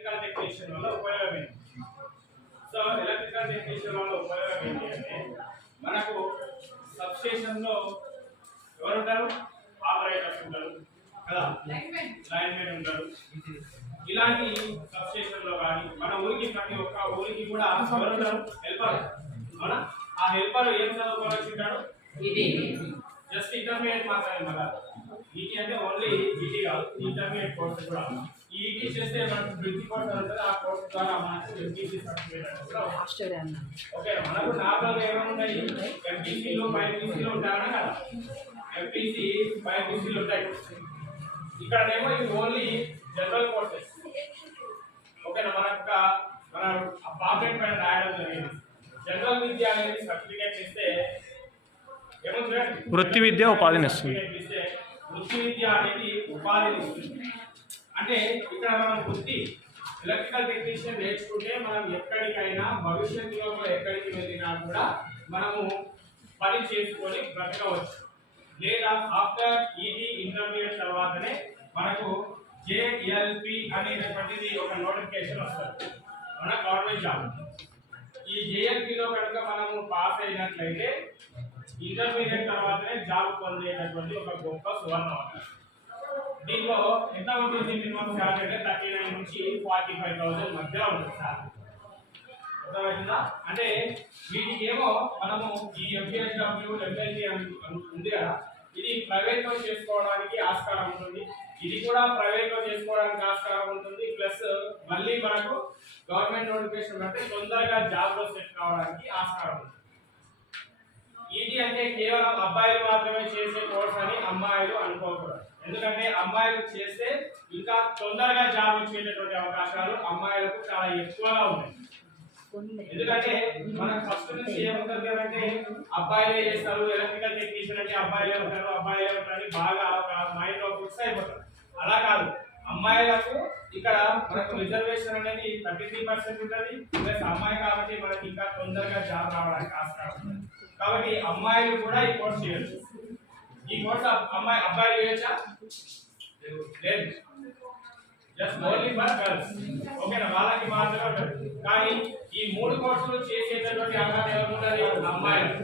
Electrical technician వల్ల ఉపయోగం ఏంటి? సో ఎలక్ట్రికల్ టెక్నీషియన్ వల్ల ఉపయోగం ఏంటి అంటే మనకు సబ్స్టేషన్ లో ఎవరు ఉంటారు? ఆపరేటర్స్ ఉంటారు కదా, లైన్మెన్ ఉంటారు. ఇలాంటి సబ్స్టేషన్ లో కానీ మన ఊరికి ప్రతి ఒక్క ఊరికి కూడా ఎవరు ఉంటారు? హెల్పర్. అవునా? ఆ హెల్పర్ ఏం చదువుకోవాల్సి ఉంటాడు? జస్ట్ ఇంటర్మీడియట్ మాత్రమే. మళ్ళీ ఈటీ అంటే ఓన్లీ ఈటీ కాదు, ఇంటర్మీడియట్ కోర్స్ కూడా. ఈ ఈటీ చేస్తే మనకు బ్రిడ్జ్ కోర్స్ ఉంటుంది, ఆ కోర్స్ ద్వారా మనకు ఎంపీసీ సర్టిఫికేట్ కూడా వస్తుంది. ఓకే, మనకు నార్మల్గా ఏముంటాయి? ఎంపీసీలు బైపీసీలు ఉంటాయన్నా కదా, ఎంపీసీ బైపీసీలు ఉంటాయి. ఇక్కడనేమో ఇది ఓన్లీ జనరల్ కోర్సెస్. ఓకేనా, మన పాంప్లెట్ పైన రాయడం జరిగింది. జనరల్ విద్య అనేది సర్టిఫికేట్ ఇస్తే వృత్తి విద్య ఉపాధిని ఇస్తుంది. వృత్తి విద్య అనేది ఉపాధిని ఇస్తుంది. అంటే ఇక్కడ మనం వృత్తి ఎలక్ట్రికల్ టెక్నీషియన్ నేర్చుకుంటే మనం ఎక్కడికైనా భవిష్యత్తులో ఎక్కడికి వెళ్ళినా కూడా మనము పని చేసుకొని బ్రతకవచ్చు. లేదా ఆఫ్టర్ ఈటీ ఇంటర్మీడియట్ తర్వాతనే మనకు జేఎల్పి అనేటటువంటిది ఒక నోటిఫికేషన్ వస్తుంది మన గవర్నమెంట్ జాబ్. ఈ జేఎల్పిలో కనుక మనము పాస్ అయినట్లయితే ఇంటర్మీడియట్ తర్వాతనే జాబ్ పొందేటటువంటి ఒక గొప్ప సువర్ణ. దీంట్లో ఎంత ఉంటుంది? మినిమం శాలరీ అంటే 39 నుంచి 45,000 మధ్యలో ఉంటుంది సార్. అర్థమైందా? అంటే వీటికి ఏమో మనము ఈ ఎంపీఎస్డబ్ల్యూ ఎంఎల్టీ ఉంది కదా, ఇది ప్రైవేట్ లో చేసుకోవడానికి ఆస్కారం ఉంటుంది, ఇది కూడా ప్రైవేట్ లో చేసుకోవడానికి ఆస్కారం ఉంటుంది. ప్లస్ మళ్ళీ మనకు గవర్నమెంట్ నోటిఫికేషన్ అంటే తొందరగా జాబ్ లో సెట్ కావడానికి ఆస్కారం ఉంటుంది. ఈటీ అంటే కేవలం అబ్బాయిలు మాత్రమే చేసే కోర్స్ అని అమ్మాయిలు అనుకోకూడదు. ఎందుకంటే అమ్మాయిలు చేస్తే ఇంకా తొందరగా జాబ్ వచ్చేటటువంటి అవకాశాలు అమ్మాయిలకు చాలా ఎక్కువగా ఉన్నాయి. ఎందుకంటే మనకు ఫస్ట్ నుంచి ఏముంటుంది అంటే అబ్బాయిలే చేస్తారు, ఎలక్ట్రికల్ టెక్నీషియన్ అంటే అబ్బాయిలే ఉంటారు, అబ్బాయిలే ఉంటారని బాగా మైండ్ లో ఫిక్స్ అయిపోతారు. అలా కాదు, అమ్మాయిలకు ఇక్కడ మనకు రిజర్వేషన్ అనేది 33% ఉంటుంది. ప్లస్ అమ్మాయి కాబట్టి మనకి ఇంకా తొందరగా జాబ్ రావడానికి ఆస్కారం ఉంటుంది. కాబట్టి అమ్మాయిలు కూడా ఈ కోర్స్ చేయొచ్చు. ఈ కోర్స్ అబ్బాయిలు చేయొచ్చా? లేదు, జస్ట్ ఓన్లీ ఫర్ గర్ల్స్. ఓకేనా, వాళ్ళకి మాత్రమే ఉంటుంది. కానీ ఈ 3 కోర్సులు చేసేటటువంటి అవకాశం ఎవరు ఉంటుంది? అమ్మాయిలు.